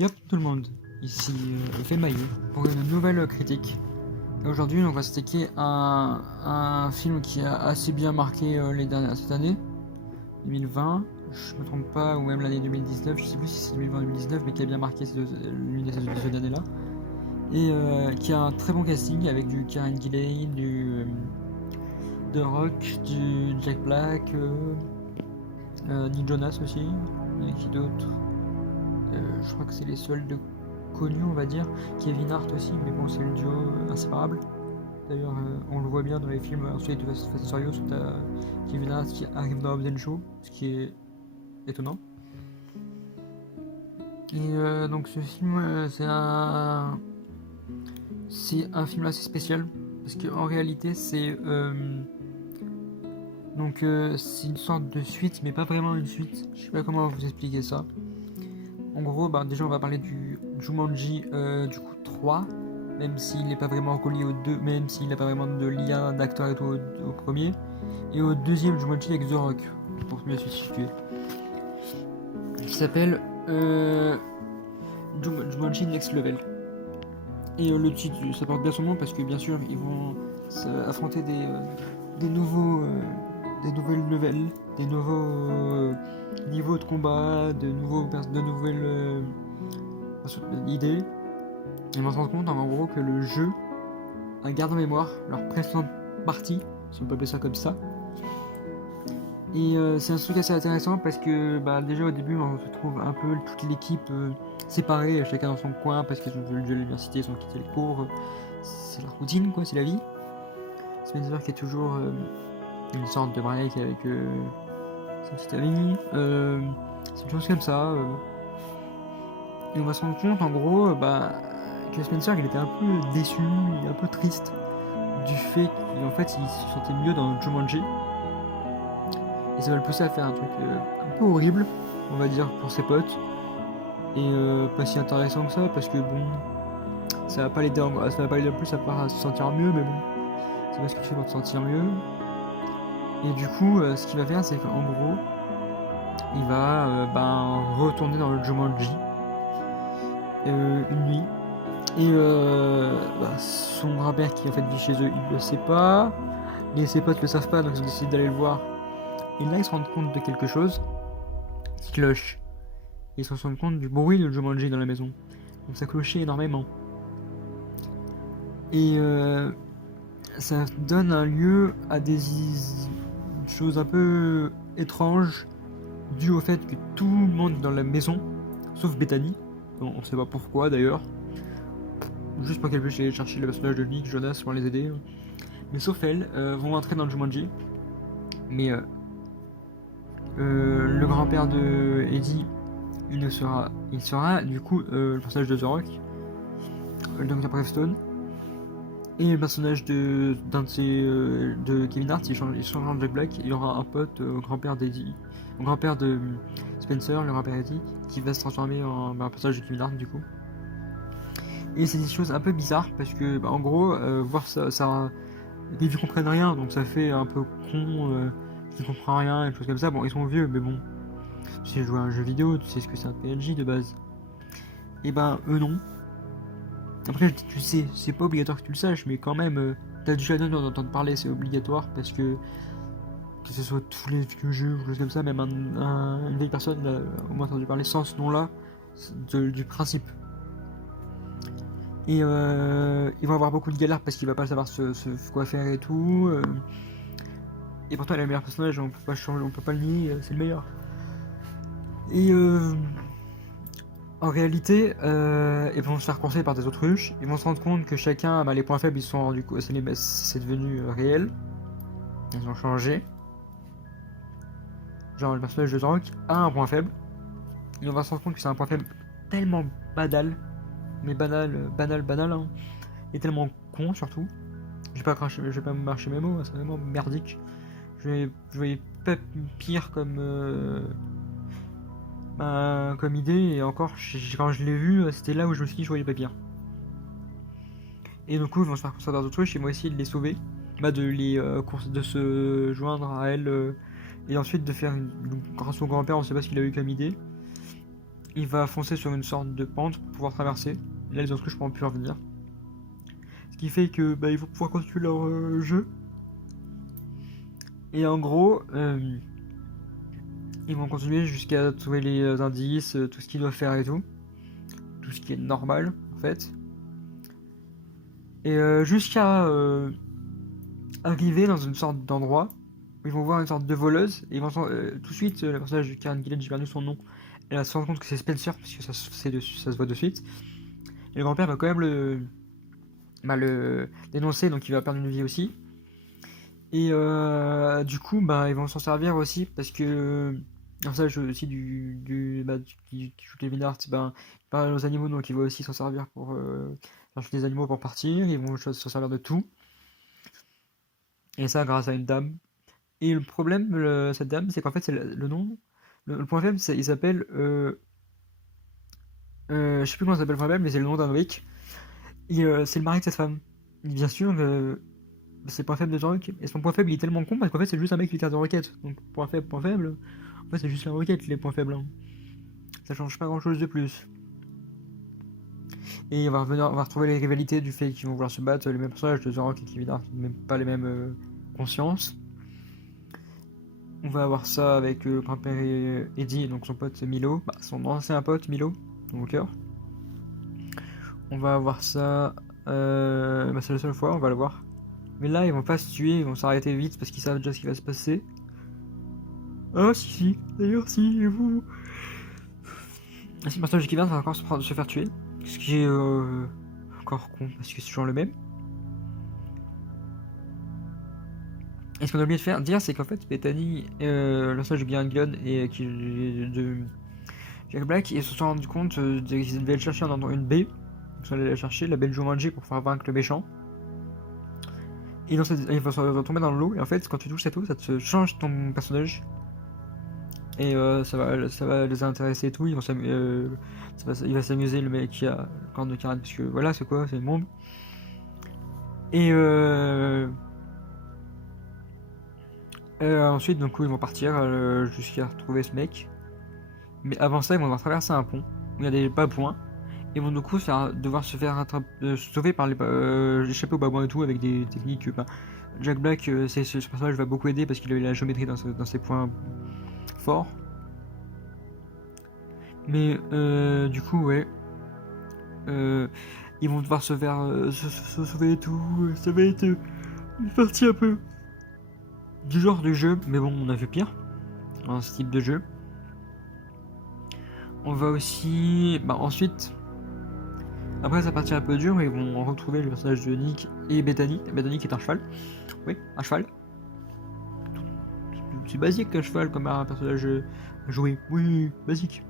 Yop tout le monde, ici Femaillé pour une nouvelle critique. Et aujourd'hui on va s'attaquer à un film qui a assez bien marqué cette année, 2020, je me trompe pas, ou même l'année 2019, je sais plus si c'est 2020 ou 2019, mais qui a bien marqué l'une de ces années-là. Et qui a un très bon casting avec du Karen Gillan, du The Rock, du Jack Black, Nick Jonas aussi, et qui d'autre je crois que c'est les seuls de connus, on va dire. Kevin Hart aussi, mais bon, c'est le duo inséparable. D'ailleurs, on le voit bien dans les films ensuite de Fast and Furious où t'as Kevin Hart qui arrive dans Hobbs & Shaw, ce qui est étonnant. Et donc ce film, c'est un film assez spécial parce qu'en réalité, c'est c'est une sorte de suite, mais pas vraiment une suite. Je sais pas comment vous expliquer ça. En gros, déjà on va parler du Jumanji du coup 3, même s'il n'est pas vraiment relié au 2, même s'il n'a pas vraiment de lien d'acteur et tout au premier, et au deuxième Jumanji avec The Rock, pour mieux se situer, qui s'appelle Jumanji Next Level. Et le titre, ça porte bien son nom parce que bien sûr ils vont affronter des nouvelles levels, des nouveaux niveaux de combat, de nouvelles idées. Ils vont se rendre compte en gros que le jeu garde en mémoire leur précédente partie, si on peut appeler ça comme ça. Et c'est un truc assez intéressant parce que déjà au début on se trouve un peu toute l'équipe séparée, chacun dans son coin parce qu'ils ont vu le jeu à l'université, ils ont quitté les cours, c'est la routine quoi, c'est la vie. Spencer qui est toujours une sorte de break avec sa petite amie, c'est une chose comme ça. Et on va se rendre compte en gros que Spencer il était un peu déçu, un peu triste du fait qu'en fait il se sentait mieux dans Jumanji. Et ça va le pousser à faire un truc un peu horrible, on va dire, pour ses potes. Et pas si intéressant que ça, parce que bon, ça va pas l'aider en plus à part à se sentir mieux, mais bon, c'est pas ce que tu fais pour te sentir mieux. Et du coup, ce qu'il va faire, c'est qu'en gros, il va retourner dans le Jumanji une nuit. Et son grand-père qui en fait vit chez eux, il le sait pas, mais ses potes le savent pas, donc ils ont décidé d'aller le voir. Et là, ils se rendent compte de quelque chose qui cloche. Et ils se rendent compte du bruit de Jumanji dans la maison. Donc ça clochait énormément. Et ça donne un lieu à des choses un peu étranges dues au fait que tout le monde est dans la maison, sauf Bethany. Bon, on sait pas pourquoi d'ailleurs. Juste pour qu'elle puisse aller chercher le personnage de Nick Jonas pour les aider. Mais sauf elle, vont entrer dans le Jumanji. Mais le grand-père de Eddie, il sera du coup le personnage de The Rock, le Dr. Preston, et le personnage de Kevin Hart, il change de Jack Black. Il y aura un pote, grand-père d'Eddie, grand-père de Spencer, le grand-père Eddie, qui va se transformer en un personnage de Kevin Hart du coup. Et c'est des choses un peu bizarres parce que en gros, voir ça ils comprennent rien, donc ça fait un peu con. Tu comprends rien, et des choses comme ça. Bon, ils sont vieux, mais bon, tu sais jouer à un jeu vidéo, tu sais ce que c'est un PNJ de base. Et eux non. Après, tu sais, c'est pas obligatoire que tu le saches, mais quand même, t'as déjà dû en entendre parler, c'est obligatoire parce que ce soit tous les vieux jeux ou choses comme ça, même une vieille personne a au moins entendu parler sans ce nom-là du principe. Et ils vont avoir beaucoup de galères parce qu'il va pas savoir quoi faire et tout. Et pourtant, il est le meilleur personnage, on peut pas changer, on peut pas le nier, c'est le meilleur. Et en réalité, ils vont se faire courser par des autruches. Ils vont se rendre compte que chacun, les points faibles, ils sont rendus, c'est devenu réel. Ils ont changé. Genre, le personnage de The Rock a un point faible. Et on va se rendre compte que c'est un point faible tellement banal, mais banal, hein, et tellement con surtout. Je vais pas marcher mes mots, c'est vraiment merdique. Je voyais pas pire comme idée, et encore quand je l'ai vu, c'était là où je me suis dit je voyais pas pire. Et du coup ils vont se faire courser par d'autres trucs et moi essayer de les sauver, de se joindre à elle, et ensuite de faire grâce au grand-père, on sait pas ce qu'il a eu comme idée. il va foncer sur une sorte de pente pour pouvoir traverser. Et là, les autruches pourront plus revenir. Ce qui fait que ils vont pouvoir continuer leur jeu. Et en gros, ils vont continuer jusqu'à trouver les indices, tout ce qu'ils doivent faire et tout. Tout ce qui est normal, en fait. Et jusqu'à arriver dans une sorte d'endroit où ils vont voir une sorte de voleuse. Et ils vont tout de suite, le personnage de Karen Gillan, j'ai perdu son nom, elle va se rendre compte que c'est Spencer, parce que ça se voit de suite. Et le grand-père va quand même le dénoncer, donc il va perdre une vie aussi. Et du coup, ils vont s'en servir aussi, parce que un personnage aussi qui joue Kevin Hart, il parle aux animaux, donc il va aussi s'en servir pour chercher des animaux pour partir. Ils vont s'en servir de tout. Et ça, grâce à une dame. Et le problème de cette dame, c'est qu'en fait, c'est le nom. Le point faible, il s'appelle. Je sais plus comment ça s'appelle le point faible, mais c'est le nom d'un mec. Et c'est le mari de cette femme. Et bien sûr, c'est le point faible de John Wick. Et son point faible, il est tellement con parce qu'en fait, c'est juste un mec qui tire de requête. Donc, point faible, point faible. En fait, c'est juste la requête, les points faibles. Hein. Ça change pas grand chose de plus. Et on va retrouver les rivalités du fait qu'ils vont vouloir se battre. Les mêmes personnages de The Rock et Kevin Hart, même pas les mêmes consciences. On va avoir ça avec le grand-père Eddie et donc son pote Milo, son ancien pote Milo, Walker. On va avoir ça, c'est la seule fois, on va le voir. Mais là, ils vont pas se tuer, ils vont s'arrêter vite parce qu'ils savent déjà ce qui va se passer. Ah si, d'ailleurs si, et vous... Ah si, le personnage de Kevin va encore se faire tuer, ce qui est encore con parce que c'est toujours le même. Et ce qu'on a oublié de dire, c'est qu'en fait, Bethany, le personnage de Kieran Gillen et de Jack Black, ils se sont rendus compte qu'ils devaient aller chercher une baie. Ils sont allés la chercher, la baie de Jumanji, pour faire vaincre le méchant. Et il va se retomber dans l'eau, et en fait, quand tu touches cette eau, ça te change ton personnage. Et ça va les intéresser et tout. Il va s'amuser, le mec qui a le corps de Karen, parce que voilà, c'est quoi, c'est le monde. Et ensuite, donc, ils vont partir jusqu'à retrouver ce mec. Mais avant ça, ils vont devoir traverser un pont où il y a des babouins. Ils vont du coup devoir se sauver par l'échapper aux babouins et tout avec des techniques. Jack Black, ce personnage va beaucoup aider parce qu'il a la géométrie dans ses points forts. Mais du coup, ouais. Ils vont devoir se sauver et tout. Ça va être une partie un peu du genre de jeu, mais bon, on a vu pire dans ce type de jeu. On va aussi... ensuite, après sa partie un peu dure, ils vont retrouver le personnage de Nick et Bethany. Bethany qui est un cheval. Oui, un cheval. C'est basique un cheval comme un personnage joué. Oui, basique.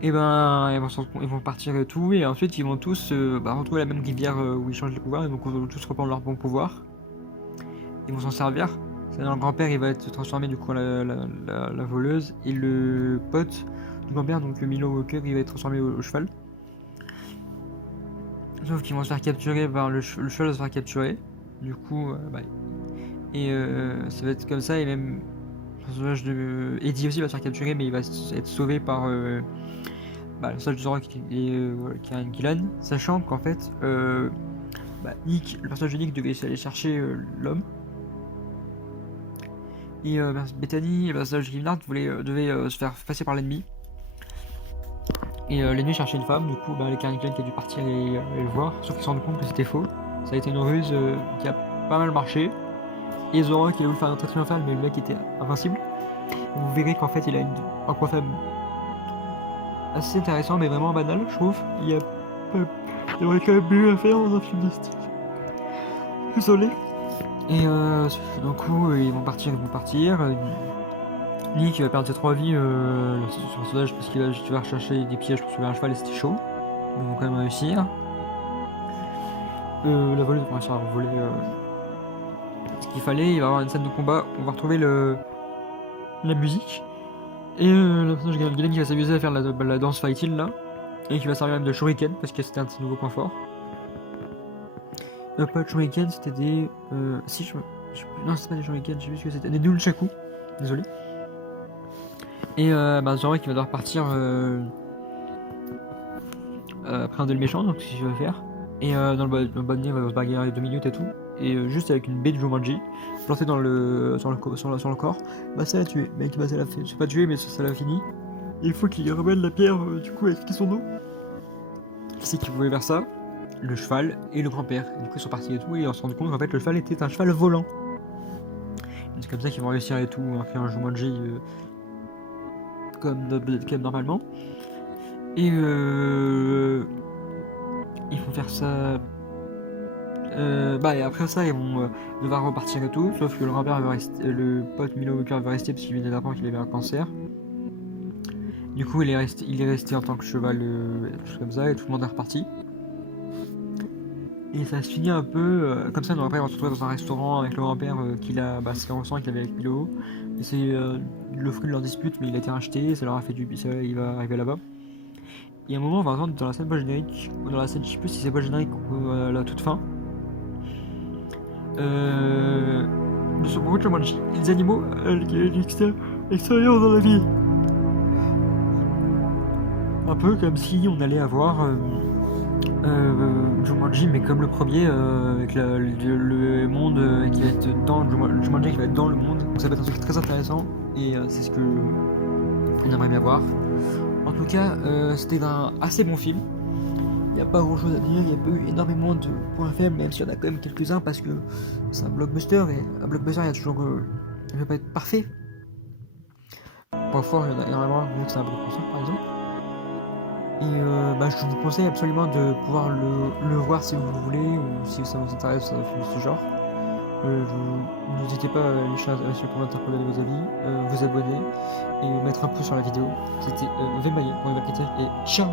Et ils vont partir et tout, et ensuite ils vont tous retrouver la même rivière où ils changent les pouvoirs, ils vont tous reprendre leur bon pouvoir. Ils vont s'en servir. Le grand-père il va être transformé du coup en la voleuse, et le pote du grand-père, donc le Milo Walker, il va être transformé au cheval. Sauf qu'ils vont se faire capturer, le cheval va se faire capturer. Du coup, et ça va être comme ça, et même le personnage de Eddie aussi va se faire capturer, mais il va être sauvé par le personnage de The Rock et Kieran Gillen, sachant qu'en fait, Nick, le personnage de Nick devait aller chercher l'homme. Et Bethany, le personnage de Kevin Hart, devait se faire passer par l'ennemi. Et l'ennemi cherchait une femme, du coup, le Kieran Gillen qui a dû partir et le voir, sauf qu'il s'est rendu compte que c'était faux. Ça a été une ruse qui a pas mal marché. Et The Rock, il a voulu faire un trait triomphal, mais le mec était invincible. Et vous verrez qu'en fait, il a un point faible assez intéressant, mais vraiment banal, je trouve. Il y aurait quand même mieux à faire dans un film de style. Désolé. Et du coup, ils vont partir. Nick va perdre ses 3 vies sur son personnage parce qu'il va rechercher des pièges pour sauver un cheval et c'était chaud. Ils vont quand même réussir. La voleuse va réussir à voler ce qu'il fallait. Il va y avoir une scène de combat. On va retrouver la musique. Et le personnage de Gillen qui va s'amuser à faire la danse fight-in là. Et qui va servir même de shuriken parce que c'était un petit nouveau point fort. Pas de shuriken, c'était des... non, c'est pas des shuriken, je sais plus ce que c'était. Des nunchaku. Désolé. Et Zorro qui va devoir partir prendre le méchant, donc c'est ce qu'il va faire. Et dans le bonnet, il va se bagarrer 2 minutes et tout. Et juste avec une baie de Jumanji plantée sur le corps, bah ça l'a tué. Mec, bah ça l'a fait. C'est pas tué, mais ça l'a fini. Et il faut qu'il ramène la pierre du coup avec son nom. Qui c'est qui pouvait faire ça? Le cheval et le grand-père. Du coup, ils sont partis et tout, et on se rend compte qu'en fait, le cheval était un cheval volant. C'est comme ça qu'ils vont réussir et tout, à faire un Jumanji comme normalement. Et ils vont faire ça. Et après ça, ils vont devoir repartir et tout. Sauf que le grand-père va rester, le pote Milo Walker va rester parce qu'il venait d'apprendre qu'il avait un cancer. Du coup, il est resté en tant que cheval, comme ça, et tout le monde est reparti. Et ça se finit un peu comme ça. Donc après, on va se retrouver dans un restaurant avec le grand-père c'est un restaurant qu'il avait avec Milo. Et c'est le fruit de leur dispute, mais il a été racheté, ça leur a fait du bien, il va arriver là-bas. Et à un moment, on va entendre dans la scène post-générique, ou dans la scène, je sais plus si c'est post-générique ou à la toute fin, de ce gros Jumanji, les animaux à l'extérieur dans la vie. Un peu comme si on allait avoir Jumanji, mais comme le premier, avec le monde qui va être dans le Jumanji qui va être dans le monde. Donc ça va être un truc très intéressant, et c'est ce que on aimerait bien voir. En tout cas, c'était un assez bon film. Il n'y a pas grand chose à dire, il n'y a pas eu énormément de points faibles, même s'il y en a quand même quelques-uns parce que c'est un blockbuster, et un blockbuster, il y a toujours. Il ne peut pas être parfait. Point fort, il y en a énormément, vu que c'est un blockbuster par exemple. Et je vous conseille absolument de pouvoir le voir si vous voulez, ou si ça vous intéresse ce genre. N'hésitez pas à laisser un commentaire pour donner vos avis, vous abonner et mettre un pouce sur la vidéo. C'était Vemaillé pour une et ciao.